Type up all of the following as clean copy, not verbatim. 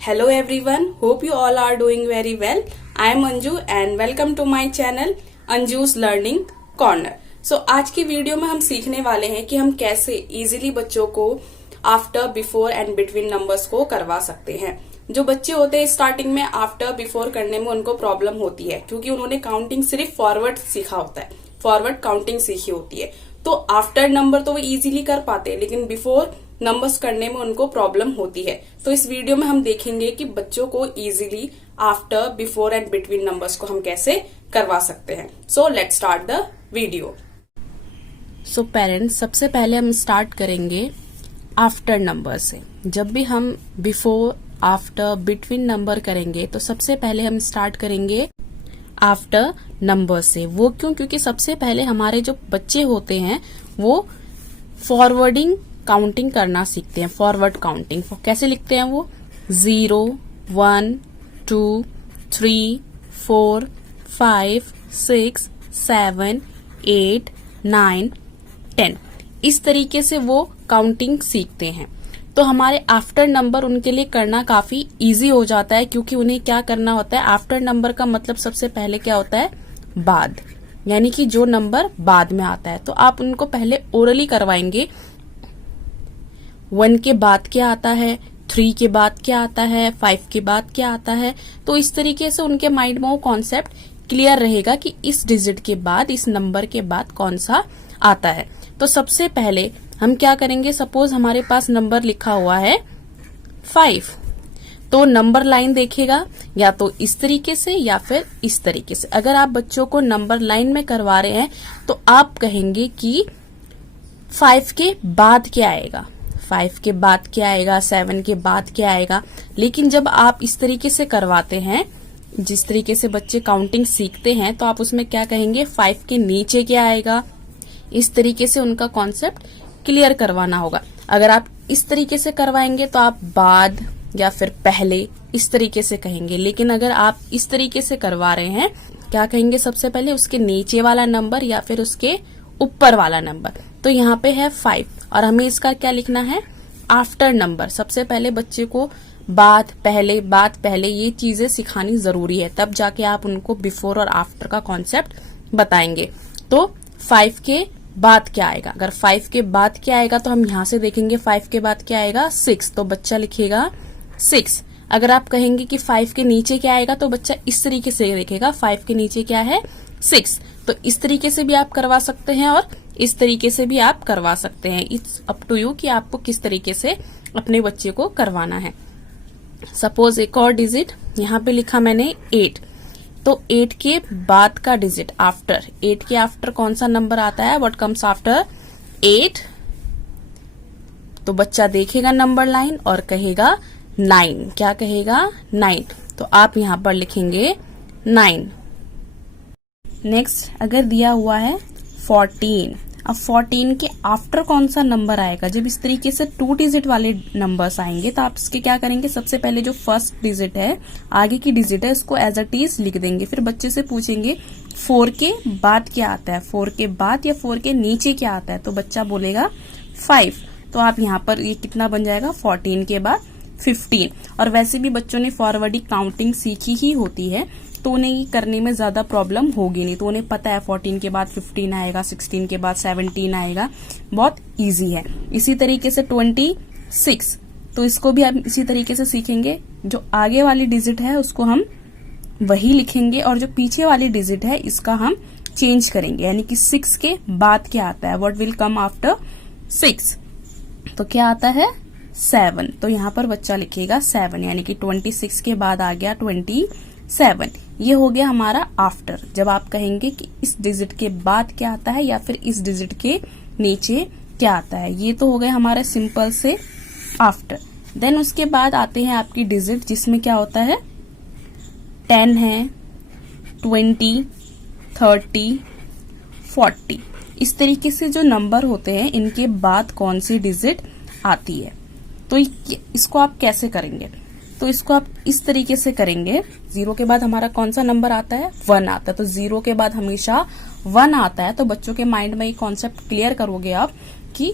Hello everyone, hope you all are doing very well. I am Anju and welcome to my channel Anju's Learning Corner. So आज की video में हम सीखने वाले हैं कि हम कैसे इजीली बच्चों को after, before and between numbers को करवा सकते हैं। जो बच्चे होते हैं स्टार्टिंग में आफ्टर बिफोर करने में उनको प्रॉब्लम होती है क्योंकि उन्होंने काउंटिंग सिर्फ फॉरवर्ड सीखा होता है, फॉरवर्ड काउंटिंग सीखी होती है। तो आफ्टर नंबर तो वो इजीली कर पाते हैं लेकिन बिफोर नंबर्स करने में उनको प्रॉब्लम होती है। तो इस वीडियो में हम देखेंगे कि बच्चों को easily after, before and between numbers को हम कैसे करवा सकते हैं। So let's start the video. So parents, सबसे पहले हम स्टार्ट करेंगे आफ्टर नंबर से। जब भी हम बिफोर, आफ्टर, बिटवीन नंबर करेंगे तो सबसे पहले हम स्टार्ट करेंगे आफ्टर नंबर से। वो क्यों? क्योंकि सबसे पहले हमारे जो बच्चे होते हैं वो फॉरवर्डिंग काउंटिंग करना सीखते हैं। फॉरवर्ड काउंटिंग कैसे लिखते हैं वो? 0, 1, 2, 3, 4, 5, 6, 7, 8, 9, 10 इस तरीके से वो काउंटिंग सीखते हैं। तो हमारे आफ्टर नंबर उनके लिए करना काफी इजी हो जाता है क्योंकि उन्हें क्या करना होता है, आफ्टर नंबर का मतलब सबसे पहले क्या होता है? बाद, यानी कि जो नंबर बाद में आता है। तो आप उनको पहले ओरली करवाएंगे। 1 के बाद क्या आता है, 3 के बाद क्या आता है, 5 के बाद क्या आता है। तो इस तरीके से उनके माइंड में वो कॉन्सेप्ट क्लियर रहेगा कि इस डिजिट के बाद, इस नंबर के बाद कौन सा आता है। तो सबसे पहले हम क्या करेंगे, सपोज हमारे पास नंबर लिखा हुआ है 5, तो नंबर लाइन देखेगा या तो इस तरीके से या फिर इस तरीके से। अगर आप बच्चों को नंबर लाइन में करवा रहे हैं तो आप कहेंगे कि 5 के बाद क्या आएगा, 5 के बाद क्या आएगा, 7 के बाद क्या आएगा। लेकिन जब आप इस तरीके से करवाते हैं, जिस तरीके से बच्चे काउंटिंग सीखते हैं, तो आप उसमें क्या कहेंगे, 5 के नीचे क्या आएगा। इस तरीके से उनका कॉन्सेप्ट क्लियर करवाना होगा। अगर आप इस तरीके से करवाएंगे तो आप बाद या फिर पहले इस तरीके से कहेंगे। लेकिन अगर आप इस तरीके से करवा रहे हैं, क्या कहेंगे, सबसे पहले उसके नीचे वाला नंबर या फिर उसके ऊपर वाला नंबर। तो यहाँ पे है 5 और हमें इसका क्या लिखना है, आफ्टर नंबर। सबसे पहले बच्चे को बाद पहले ये चीजें सिखानी जरूरी है, तब जाके आप उनको बिफोर और आफ्टर का कॉन्सेप्ट बताएंगे। तो 5 के बाद क्या आएगा, अगर 5 के बाद क्या आएगा तो हम यहाँ से देखेंगे 5 के बाद क्या आएगा, 6, तो बच्चा लिखेगा 6। अगर आप कहेंगे कि 5 के नीचे क्या आएगा तो बच्चा इस तरीके से देखेगा 5 के नीचे क्या है, 6। तो इस तरीके से भी आप करवा सकते हैं और इस तरीके से भी आप करवा सकते हैं। इट्स अप टू यू कि आपको किस तरीके से अपने बच्चे को करवाना है। सपोज एक और डिजिट यहाँ पे लिखा मैंने 8, तो 8 के बाद का डिजिट आफ्टर, 8 के आफ्टर कौन सा नंबर आता है, व्हाट कम्स आफ्टर 8। तो बच्चा देखेगा नंबर लाइन और कहेगा 9। क्या कहेगा, 9। तो आप यहाँ पर लिखेंगे 9। नेक्स्ट अगर दिया हुआ है 14, अब 14 के आफ्टर कौन सा नंबर आएगा। जब इस तरीके से 2 डिजिट वाले नंबर्स आएंगे तो आप इसके क्या करेंगे, सबसे पहले जो फर्स्ट डिजिट है, आगे की डिजिट है, उसको एज इट इज लिख देंगे। फिर बच्चे से पूछेंगे 4 के बाद क्या आता है, 4 के बाद या 4 के नीचे क्या आता है। तो बच्चा बोलेगा 5। तो आप यहाँ पर ये कितना बन जाएगा, 14 के बाद 15। और वैसे भी बच्चों ने फॉरवर्डिंग काउंटिंग सीखी ही होती है तो उन्हें ये करने में ज्यादा प्रॉब्लम होगी नहीं। तो उन्हें पता है 14 के बाद 15 आएगा, 16 के बाद 17 आएगा, बहुत इजी है। इसी तरीके से 26, तो इसको भी आप इसी तरीके से सीखेंगे। जो आगे वाली डिजिट है उसको हम वही लिखेंगे और जो पीछे वाली डिजिट है इसका हम चेंज करेंगे, यानी कि 6 के बाद क्या आता है, व्हाट विल कम आफ्टर 6। तो क्या आता है, 7। तो यहाँ पर बच्चा लिखेगा 7, यानी कि 26 के बाद आ गया 27। ये हो गया हमारा आफ्टर। जब आप कहेंगे कि इस डिजिट के बाद क्या आता है या फिर इस डिजिट के नीचे क्या आता है, ये तो हो गए हमारे सिंपल से आफ्टर। देन उसके बाद आते हैं आपकी डिजिट जिसमें क्या होता है, 10 है, 20, 30, 40। इस तरीके से जो नंबर होते हैं इनके बाद कौन सी डिजिट आती है। तो इसको आप कैसे करेंगे, तो इसको आप इस तरीके से करेंगे। 0 के बाद हमारा कौन सा नंबर आता है, 1 आता है। तो 0 के बाद हमेशा 1 आता है। तो बच्चों के माइंड में ये कॉन्सेप्ट क्लियर करोगे आप कि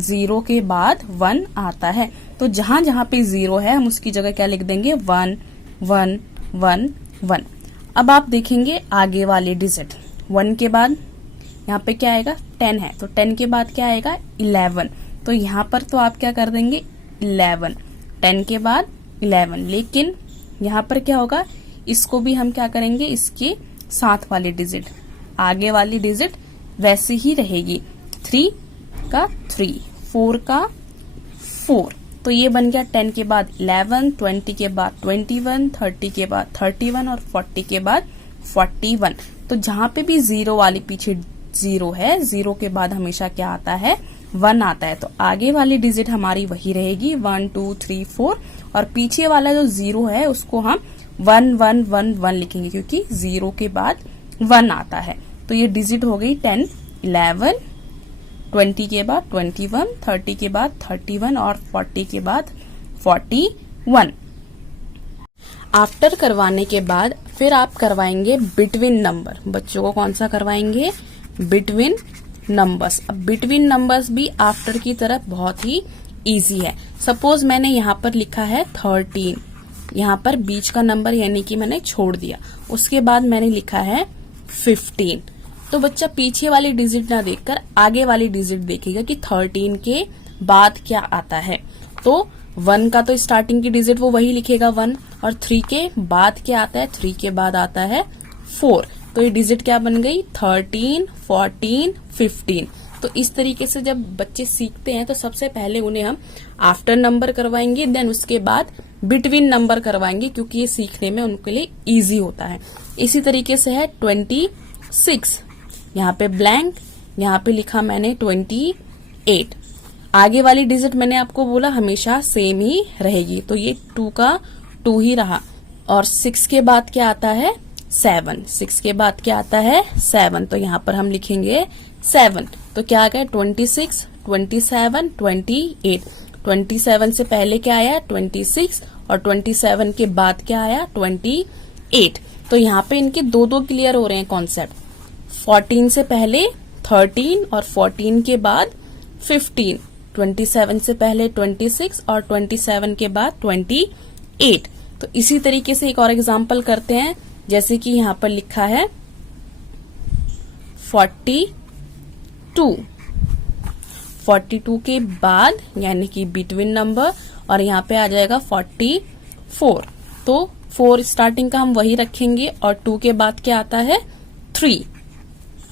0 के बाद 1 आता है। तो जहां जहां पे 0 है हम उसकी जगह क्या लिख देंगे 1 1 1 1। अब आप देखेंगे आगे वाले डिजिट 1 के बाद यहाँ पे क्या आएगा 10 है, तो 10 के बाद क्या आएगा 11। तो यहाँ पर तो आप क्या कर देंगे 11, 10 के बाद 11। लेकिन यहाँ पर क्या होगा, इसको भी हम क्या करेंगे, इसके साथ वाले डिजिट आगे वाली डिजिट वैसे ही रहेगी। 3 का 3, 4 का 4, तो ये बन गया 10 के बाद 11, 20 के बाद 21, 30 के बाद 31 और 40 के बाद 41। तो जहां पे भी 0 वाली पीछे 0 है, 0 के बाद हमेशा क्या आता है 1 आता है। तो आगे वाली डिजिट हमारी वही रहेगी 1 2 3 4, और पीछे वाला जो 0 है उसको हम 1 1 1 1 लिखेंगे क्योंकि 0 के बाद 1 आता है। तो ये डिजिट हो गई 10, 11, 20 के बाद 21, 30 के बाद 31 और 40 के बाद 41। आफ्टर करवाने के बाद फिर आप करवाएंगे बिटवीन नंबर। बच्चों को कौन सा करवाएंगे, बिटवीन नंबर्स। अब बिटवीन नंबर्स भी आफ्टर की तरफ बहुत ही इजी है। सपोज मैंने यहाँ पर लिखा है 13, यहाँ पर बीच का नंबर यानी कि मैंने छोड़ दिया, उसके बाद मैंने लिखा है 15। तो बच्चा पीछे वाली डिजिट ना देखकर आगे वाली डिजिट देखेगा कि 13 के बाद क्या आता है। तो 1 का तो स्टार्टिंग की डिजिट वो वही लिखेगा 1, और 3 के बाद क्या आता है, 3 के बाद आता है 4। तो ये डिजिट क्या बन गई 13, 14, 15। तो इस तरीके से जब बच्चे सीखते हैं तो सबसे पहले उन्हें हम आफ्टर नंबर करवाएंगे, देन उसके बाद बिटवीन नंबर करवाएंगे क्योंकि ये सीखने में उनके लिए इजी होता है। इसी तरीके से है 26, यहाँ पे ब्लैंक, यहाँ पे लिखा मैंने 28। आगे वाली डिजिट मैंने आपको बोला हमेशा सेम ही रहेगी, तो ये 2 का 2 ही रहा। और 6 के बाद क्या आता है 7, 6 के बाद क्या आता है 7, तो यहाँ पर हम लिखेंगे 7। तो क्या आ गया 26, 27, 28। 27 से पहले क्या आया 26, और 27 के बाद क्या आया 28। तो यहाँ पे इनके दो क्लियर हो रहे हैं कॉन्सेप्ट। 14 से पहले 13 और 14 के बाद 15, 27 से पहले 26 और 27 के बाद 28। तो इसी तरीके से एक और एग्जांपल करते हैं, जैसे कि यहाँ पर लिखा है 42 के बाद यानी कि बिटवीन नंबर, और यहाँ पे आ जाएगा 44। तो 4 स्टार्टिंग का हम वही रखेंगे, और 2 के बाद क्या आता है 3।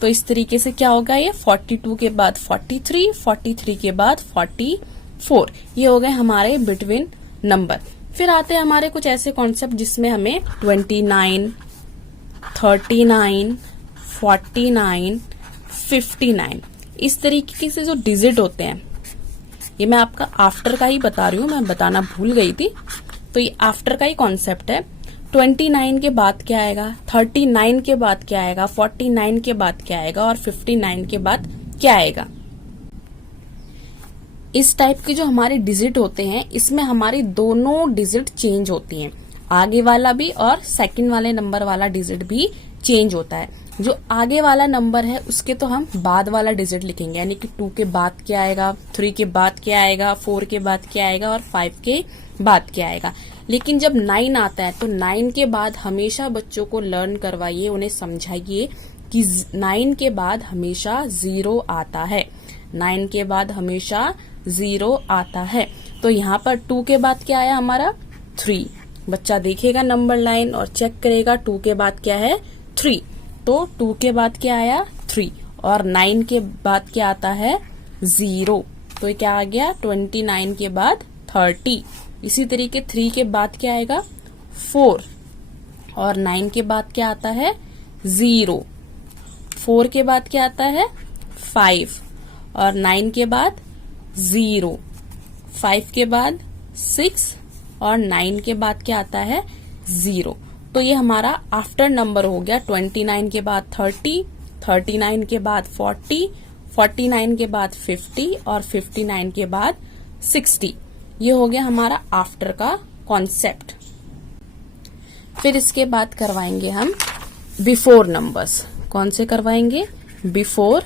तो इस तरीके से क्या होगा, ये 42 के बाद 43, 43 के बाद 44। ये हो गए हमारे बिटवीन नंबर। फिर आते हैं हमारे कुछ ऐसे कॉन्सेप्ट जिसमें हमें 29, 39, 49, 59 इस तरीके से जो डिजिट होते हैं, ये मैं आपका आफ्टर का ही बता रही हूँ, मैं बताना भूल गई थी। तो ये आफ्टर का ही कॉन्सेप्ट है। 29 के बाद क्या आएगा, 39 के बाद क्या आएगा, 49 के बाद क्या आएगा, और 59 के बाद क्या आएगा। इस टाइप के जो हमारे डिजिट होते हैं इसमें हमारी दोनों डिजिट चेंज होती हैं, आगे वाला भी और सेकंड वाले नंबर वाला डिजिट भी चेंज होता है। जो आगे वाला नंबर है उसके तो हम बाद वाला डिजिट लिखेंगे, यानी कि 2 के बाद क्या आएगा, 3 के बाद क्या आएगा, 4 के बाद क्या आएगा और 5 के बाद क्या आएगा। लेकिन जब 9 आता है तो 9 के बाद हमेशा बच्चों को लर्न करवाइए, उन्हें समझाइए कि 9 के बाद हमेशा 0 आता है, 9 के बाद हमेशा 0 आता है। तो यहाँ पर 2 के बाद क्या आया हमारा 3। बच्चा देखेगा नंबर लाइन और चेक करेगा 2 के बाद क्या है 3। तो 2 के बाद क्या आया 3, और 9 के बाद क्या आता है 0। तो क्या आ गया 29 के बाद 30। इसी तरीके 3 के बाद क्या आएगा 4, और 9 के बाद क्या आता है 0। 4 के बाद क्या आता है 5, और 9 के बाद 0। 5 के बाद 6, और 9 के बाद क्या आता है 0। तो ये हमारा आफ्टर नंबर हो गया। 29 के बाद 30, 39 के बाद 40, 49 के बाद 50 और 59 के बाद 60। ये हो गया हमारा आफ्टर का कॉन्सेप्ट। फिर इसके बाद करवाएंगे हम बिफोर नंबर्स। कौन से करवाएंगे, बिफोर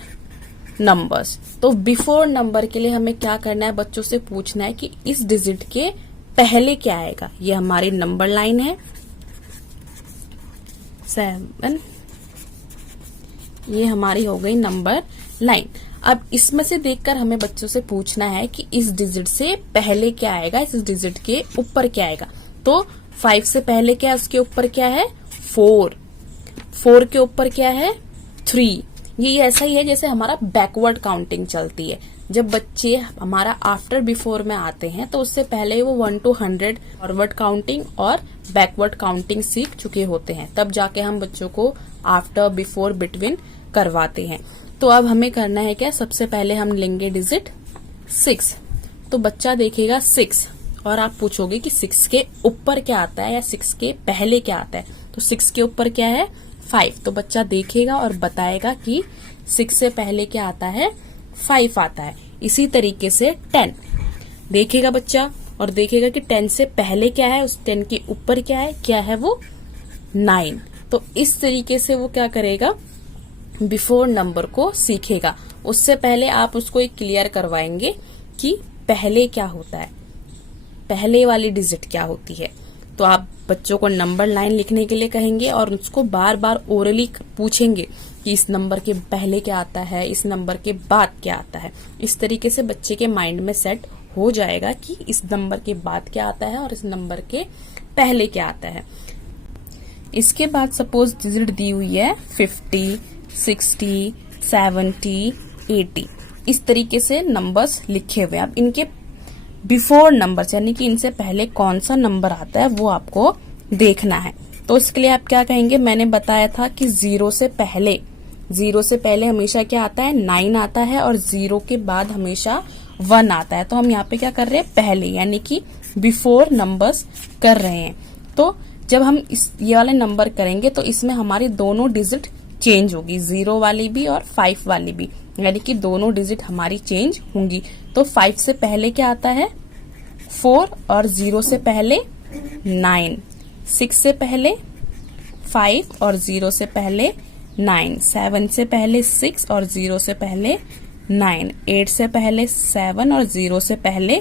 नंबर्स। तो बिफोर नंबर के लिए हमें क्या करना है, बच्चों से पूछना है कि इस डिजिट के पहले क्या आएगा। ये हमारी नंबर लाइन है 7, ये हमारी हो गई नंबर लाइन। अब इसमें से देखकर हमें बच्चों से पूछना है कि इस डिजिट से पहले क्या आएगा, इस डिजिट के ऊपर क्या आएगा। तो 5 से पहले क्या है, उसके ऊपर क्या है 4, 4 के ऊपर क्या है 3। ये ऐसा ही है जैसे हमारा बैकवर्ड काउंटिंग चलती है। जब बच्चे हमारा आफ्टर बिफोर में आते हैं तो उससे पहले वो 1 to 100 फॉरवर्ड काउंटिंग और बैकवर्ड काउंटिंग सीख चुके होते हैं, तब जाके हम बच्चों को आफ्टर बिफोर बिटवीन करवाते हैं। तो अब हमें करना है क्या, सबसे पहले हम लेंगे डिजिट 6। तो बच्चा देखेगा 6 और आप पूछोगे कि 6 के ऊपर क्या आता है या 6 के पहले क्या आता है। तो 6 के ऊपर क्या है 5। तो बच्चा देखेगा और बताएगा कि 6 से पहले क्या आता है 5 आता है। इसी तरीके से 10 देखेगा बच्चा और देखेगा कि 10 से पहले क्या है, उस 10 के ऊपर क्या है वो 9। तो इस तरीके से वो क्या करेगा, बिफोर नंबर को सीखेगा। उससे पहले आप उसको एक क्लियर करवाएंगे कि पहले क्या होता है, पहले वाली डिजिट क्या होती है। तो आप बच्चों को नंबर लाइन लिखने के लिए कहेंगे और उसको बार बार ओरली पूछेंगे कि इस नंबर के पहले क्या आता है, इस नंबर के बाद क्या आता है। इस तरीके से बच्चे के माइंड में सेट हो जाएगा कि इस नंबर के बाद क्या आता है और इस नंबर के पहले क्या आता है। इसके बाद सपोज डिजिट दी हुई है 50, 60, 70, 80, इस तरीके से नंबर्स लिखे हुए हैं। अब इनके बिफोर नंबर्स यानी कि इनसे पहले कौन सा नंबर आता है वो आपको देखना है। तो इसके लिए आप क्या कहेंगे, मैंने बताया था कि 0 से पहले हमेशा क्या आता है 9 आता है और 0 के बाद हमेशा 1 आता है। तो हम यहाँ पे क्या कर रहे हैं, पहले यानी कि बिफोर नंबर्स कर रहे हैं। तो जब हम ये वाले नंबर करेंगे तो इसमें हमारी दोनों डिजिट चेंज होगी, 0 वाली भी और 5 वाली भी, यानी कि दोनों डिजिट हमारी चेंज होंगी। तो 5 से पहले क्या आता है 4 और 0 से पहले 9, 6 से पहले 5 और 0 से पहले 9, 7 से पहले 6 और 0 से पहले 9, 8 से पहले 7 और 0 से पहले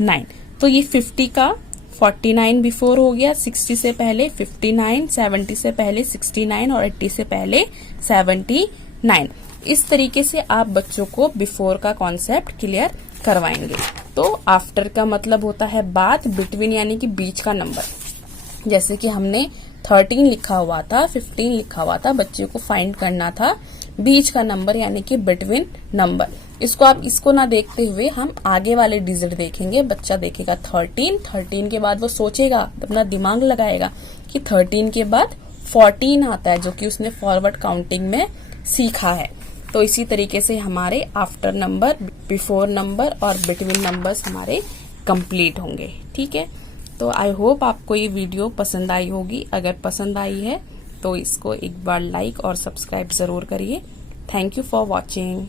9। तो ये 50 का 49 बिफोर हो गया, 60 से पहले 59, 70 से पहले 69 और 80 से पहले 79। इस तरीके से आप बच्चों को बिफोर का कॉन्सेप्ट क्लियर करवाएंगे। तो आफ्टर का मतलब होता है बाद, बिटवीन यानी कि बीच का नंबर। जैसे कि हमने 13 लिखा हुआ था, 15 लिखा हुआ था, बच्चे को फाइंड करना था बीच का नंबर यानी कि बिटवीन नंबर। इसको ना देखते हुए हम आगे वाले डिजिट देखेंगे। बच्चा देखेगा 13 के बाद वो सोचेगा, अपना दिमाग लगाएगा कि 13 के बाद 14 आता है, जो कि उसने फॉरवर्ड काउंटिंग में सीखा है। तो इसी तरीके से हमारे आफ्टर नंबर, बिफोर नंबर और बिटवीन नंबर्स हमारे कंप्लीट होंगे। ठीक है, तो आई होप आपको ये वीडियो पसंद आई होगी। अगर पसंद आई है तो इसको एक बार लाइक और सब्सक्राइब जरूर करिए। Thank you for watching.